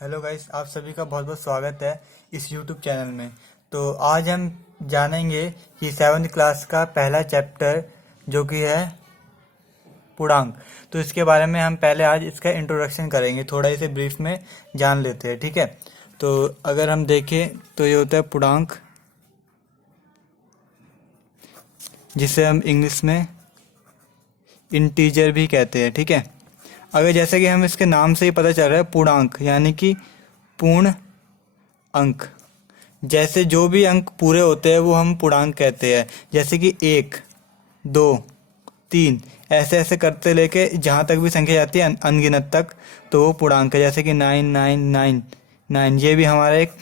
Hello guys, आप सभी का बहुत बहुत स्वागत है इस यूट्यूब चैनल में। तो आज हम जानेंगे कि 7th क्लास का पहला चैप्टर जो कि है पूर्णांक। तो इसके बारे में हम पहले आज इसका इंट्रोडक्शन करेंगे, थोड़ा इसे ब्रीफ में जान लेते हैं, ठीक है। तो अगर हम देखें तो ये होता है पूर्णांक, जिसे हम इंग्लिश में इंटीजर भी कहते हैं, ठीक है। अगर जैसे कि हम इसके नाम से ही पता चल रहा है पूर्णांक यानी कि पूर्ण अंक। जैसे जो भी अंक पूरे होते हैं वो हम पूर्णांक कहते हैं। जैसे कि 1, 2, 3 ऐसे ऐसे करते लेके जहाँ तक भी संख्या जाती है अनगिनत तक, तो वो पूर्णांक है। जैसे कि 9999, ये भी हमारा एक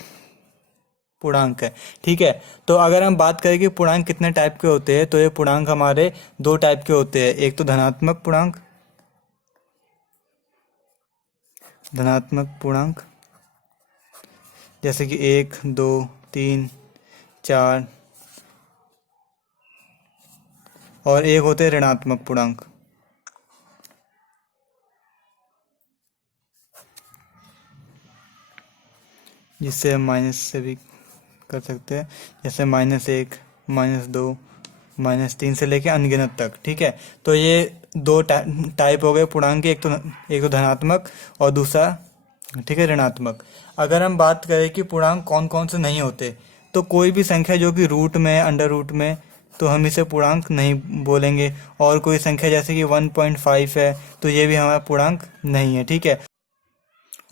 पूर्णांक है, ठीक है। तो अगर हम बात करें कि पूर्णांक कितने टाइप के होते हैं, तो ये पूर्णांक हमारे दो टाइप के होते हैं। एक तो धनात्मक पूर्णांक जैसे कि 1, 2, 3, 4, और एक होते हैं ऋणात्मक पूर्णांक, जिससे हम माइनस से भी कर सकते हैं। जैसे -1, -2, -3 से लेके अनगिनत तक, ठीक है। तो ये दो टाइप हो गए पूर्णांक के, एक तो धनात्मक और दूसरा, ठीक है, ऋणात्मक। अगर हम बात करें कि पूर्णांक कौन कौन से नहीं होते, तो कोई भी संख्या जो कि रूट में है, अंडर रूट में, तो हम इसे पूर्णांक नहीं बोलेंगे। और कोई संख्या जैसे कि 1.5 है, तो ये भी हमारा पूर्णांक नहीं है, ठीक है।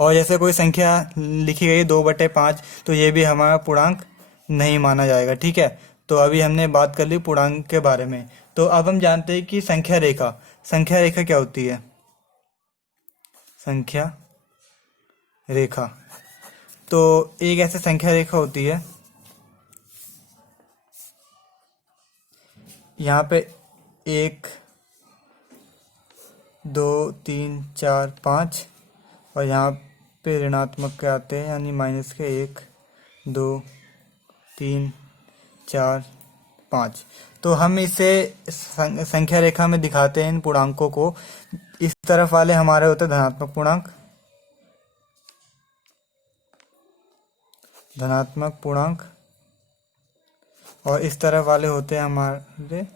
और जैसे कोई संख्या लिखी गई 2/5, तो ये भी हमारा पूर्णांक नहीं माना जाएगा, ठीक है। तो अभी हमने बात कर ली पूर्णांक के बारे में। तो अब हम जानते हैं कि संख्या रेखा क्या होती है। संख्या रेखा तो एक ऐसी संख्या रेखा होती है, यहाँ पे 1, 2, 3, 4, 5, और यहाँ पे ऋणात्मक के आते हैं, यानी माइनस के 1, 2, 3, 4, 5। तो हम इसे संख्या रेखा में दिखाते हैं इन पूर्णांकों को। इस तरफ वाले हमारे होते हैं धनात्मक पूर्णांक, और इस तरफ वाले होते हैं हमारे,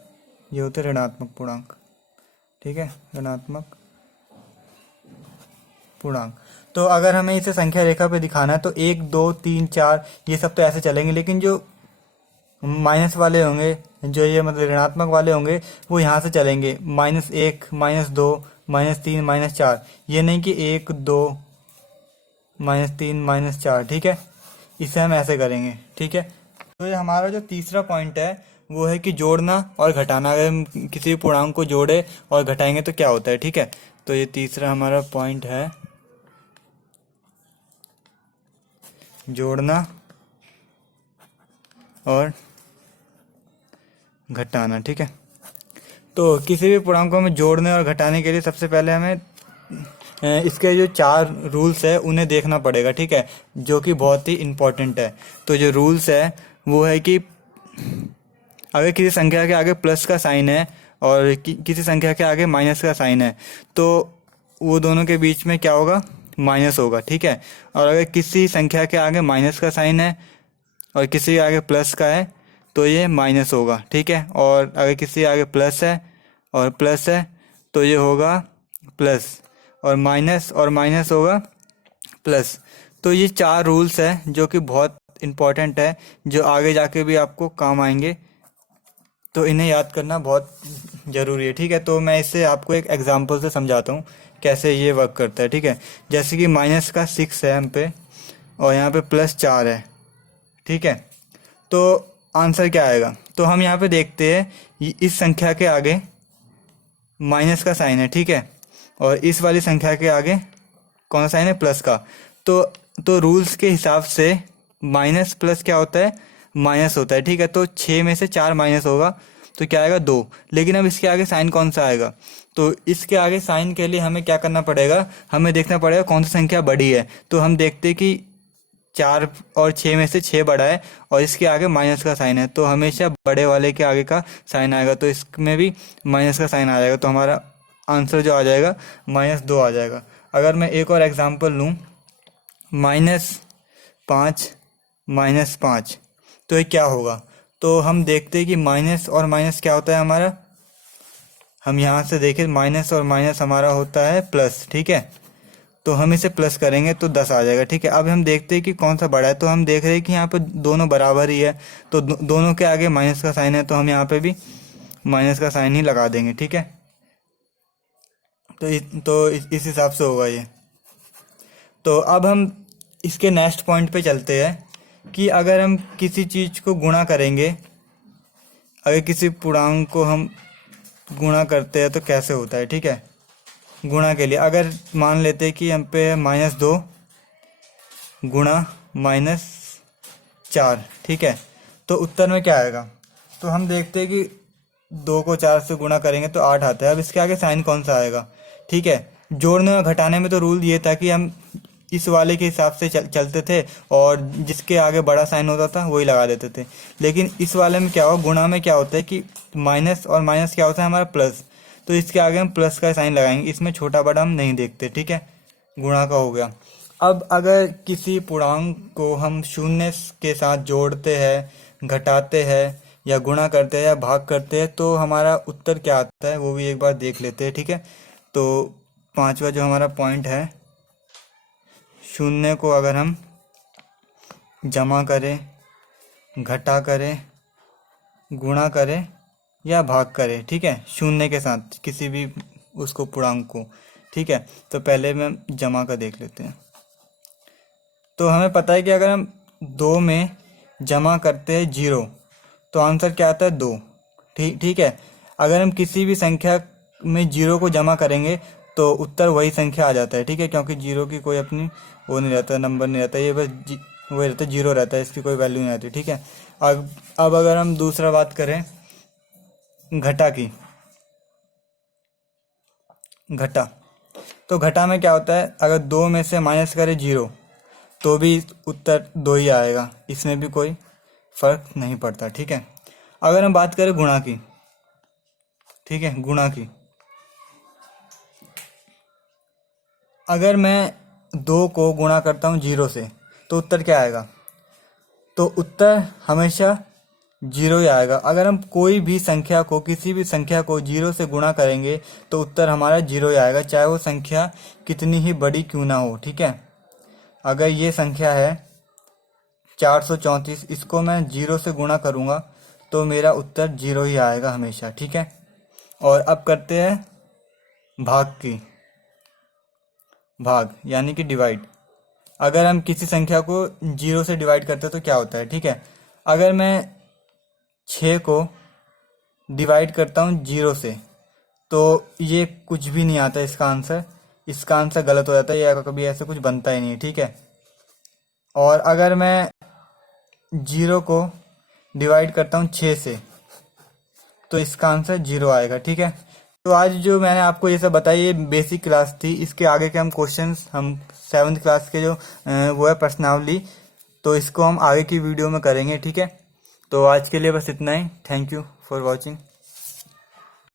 ये होते हैं ऋणात्मक पूर्णांक, ठीक है, ऋणात्मक पूर्णांक। तो अगर हमें इसे संख्या रेखा पे दिखाना है तो 1, 2, 3, 4 ये सब तो ऐसे चलेंगे, लेकिन जो माइनस वाले होंगे, जो ये मतलब ऋणात्मक वाले होंगे, वो यहाँ से चलेंगे। -1, -2, -3, -4। ये नहीं कि 1, 2, -3, -4, ठीक है। इसे हम ऐसे करेंगे, ठीक है। तो ये हमारा जो तीसरा पॉइंट है वो है कि जोड़ना और घटाना। अगर हम किसी भी पूर्णांक को जोड़े और घटाएंगे तो क्या होता है, ठीक है। तो ये तीसरा हमारा पॉइंट है, जोड़ना और घटाना, ठीक है। तो किसी भी पूर्णांक को हमें जोड़ने और घटाने के लिए सबसे पहले हमें इसके जो 4 रूल्स है उन्हें देखना पड़ेगा, ठीक है, जो कि बहुत ही इम्पोर्टेंट है। तो जो रूल्स है वो है कि अगर किसी संख्या के आगे प्लस का साइन है और किसी संख्या के आगे माइनस का साइन है, तो वो दोनों के बीच में क्या होगा, माइनस होगा, ठीक है। और अगर किसी संख्या के आगे माइनस का साइन है और किसी के आगे प्लस का है, तो ये माइनस होगा, ठीक है। और अगर किसी के आगे प्लस है और प्लस है, तो ये होगा प्लस, और माइनस होगा प्लस। तो ये 4 रूल्स है जो कि बहुत इम्पोर्टेंट है, जो आगे जाके भी आपको काम आएंगे। तो इन्हें याद करना बहुत ज़रूरी है, ठीक है। तो मैं इसे आपको एक एग्जांपल से समझाता हूँ कैसे ये वर्क करता है, ठीक है। जैसे कि -6 है हम पे, और यहाँ पे +4 है, ठीक है। तो आंसर क्या आएगा, तो हम यहाँ पे देखते हैं इस संख्या के आगे माइनस का साइन है, ठीक है, और इस वाली संख्या के आगे कौन सा साइन है, प्लस का। तो रूल्स के हिसाब से माइनस प्लस क्या होता है, माइनस होता है, ठीक है। तो 6 में से 4 माइनस होगा तो क्या आएगा, 2। लेकिन अब इसके आगे साइन कौन सा आएगा, तो इसके आगे साइन के लिए हमें क्या करना पड़ेगा, हमें देखना पड़ेगा कौन सी संख्या बड़ी है। तो हम देखते हैं कि 4 और 6 में से 6 बड़ा है और इसके आगे माइनस का साइन है, तो हमेशा बड़े वाले के आगे का साइन आएगा। तो इसमें भी माइनस का साइन आ जाएगा, तो हमारा आंसर जो आ जाएगा -2 आ जाएगा। अगर मैं एक और एग्जांपल लूँ, -5 तो ये क्या होगा? तो हम देखते हैं कि माइनस और माइनस क्या होता है हमारा। हम यहाँ से देखें, माइनस और माइनस हमारा होता है प्लस, ठीक है। तो हम इसे प्लस करेंगे तो 10 आ जाएगा, ठीक है। अब हम देखते हैं कि कौन सा बड़ा है, तो हम देख रहे हैं कि यहाँ पे दोनों बराबर ही है, तो दोनों के आगे माइनस का साइन है, तो हम यहाँ पे भी माइनस का साइन ही लगा देंगे, ठीक है। तो इस हिसाब से होगा ये। तो अब हम इसके नेक्स्ट पॉइंट पे चलते हैं कि अगर हम किसी चीज़ को गुणा करेंगे, अगर किसी पूर्णांक को हम गुणा करते हैं तो कैसे होता है, ठीक है। गुणा के लिए अगर मान लेते हैं कि हम पे है -2 गुणा -4, ठीक है। तो उत्तर में क्या आएगा? तो हम देखते हैं कि 2 को 4 से गुणा करेंगे तो 8 आता है। अब इसके आगे साइन कौन सा आएगा, ठीक है। जोड़ने और घटाने में तो रूल ये था कि हम इस वाले के हिसाब से चलते थे और जिसके आगे बड़ा साइन होता था वही लगा देते थे। लेकिन इस वाले में क्या होगा, गुणा में क्या होता है कि माइनस और माइनस क्या होता है हमारा प्लस, तो इसके आगे हम प्लस का साइन लगाएंगे। इसमें छोटा बड़ा हम नहीं देखते, ठीक है। गुणा का हो गया। अब अगर किसी पूर्णांक को हम शून्य के साथ जोड़ते हैं, घटाते हैं या गुणा करते हैं या भाग करते हैं तो हमारा उत्तर क्या आता है वो भी एक बार देख लेते हैं, ठीक है। तो 5वां जो हमारा पॉइंट है, शून्य को अगर हम जमा करें, घटा करें, गुणा करें या भाग करें, ठीक है, शून्य के साथ किसी भी उसको पूर्णांक को, ठीक है। तो पहले में जमा का देख लेते हैं। तो हमें पता है कि अगर हम 2 में जमा करते हैं 0 तो आंसर क्या आता है 2, ठीक है। अगर हम किसी भी संख्या में 0 को जमा करेंगे तो उत्तर वही संख्या आ जाता है, ठीक है, क्योंकि 0 की कोई अपनी वो नहीं रहता, नंबर नहीं रहता, ये बस वही रहता है, 0 रहता है, इसकी कोई वैल्यू नहीं आती, ठीक है। अब अगर हम दूसरा बात करें घटा की, घटा, तो घटा में क्या होता है, अगर 2 में से माइनस करें 0 तो भी उत्तर 2 ही आएगा, इसमें भी कोई फर्क नहीं पड़ता, ठीक है। अगर हम बात करें गुणा की, ठीक है, गुणा की, अगर मैं 2 को गुणा करता हूँ 0 से तो उत्तर क्या आएगा? तो उत्तर हमेशा 0 ही आएगा। अगर हम कोई भी संख्या को, किसी भी संख्या को 0 से गुणा करेंगे तो उत्तर हमारा 0 ही आएगा, चाहे वो संख्या कितनी ही बड़ी क्यों ना हो, ठीक है। अगर ये संख्या है 434, इसको मैं 0 से गुणा करूँगा तो मेरा उत्तर 0 ही आएगा हमेशा, ठीक है। और अब करते हैं भाग की, भाग यानी कि डिवाइड। अगर हम किसी संख्या को 0 से डिवाइड करते हैं तो क्या होता है, ठीक है। अगर मैं 6 को डिवाइड करता हूँ 0 से तो ये कुछ भी नहीं आता इसका आंसर गलत हो जाता है, या कभी ऐसे कुछ बनता ही नहीं, ठीक है। और अगर मैं 0 को डिवाइड करता हूँ 6 से तो इसका आंसर 0 आएगा, ठीक है। तो आज जो मैंने आपको ये सब बताया ये बेसिक क्लास थी। इसके आगे के हम क्वेश्चंस हम 7th क्लास के जो वो है प्रश्नावली, तो इसको हम आगे की वीडियो में करेंगे, ठीक है। तो आज के लिए बस इतना ही। Thank you for watching.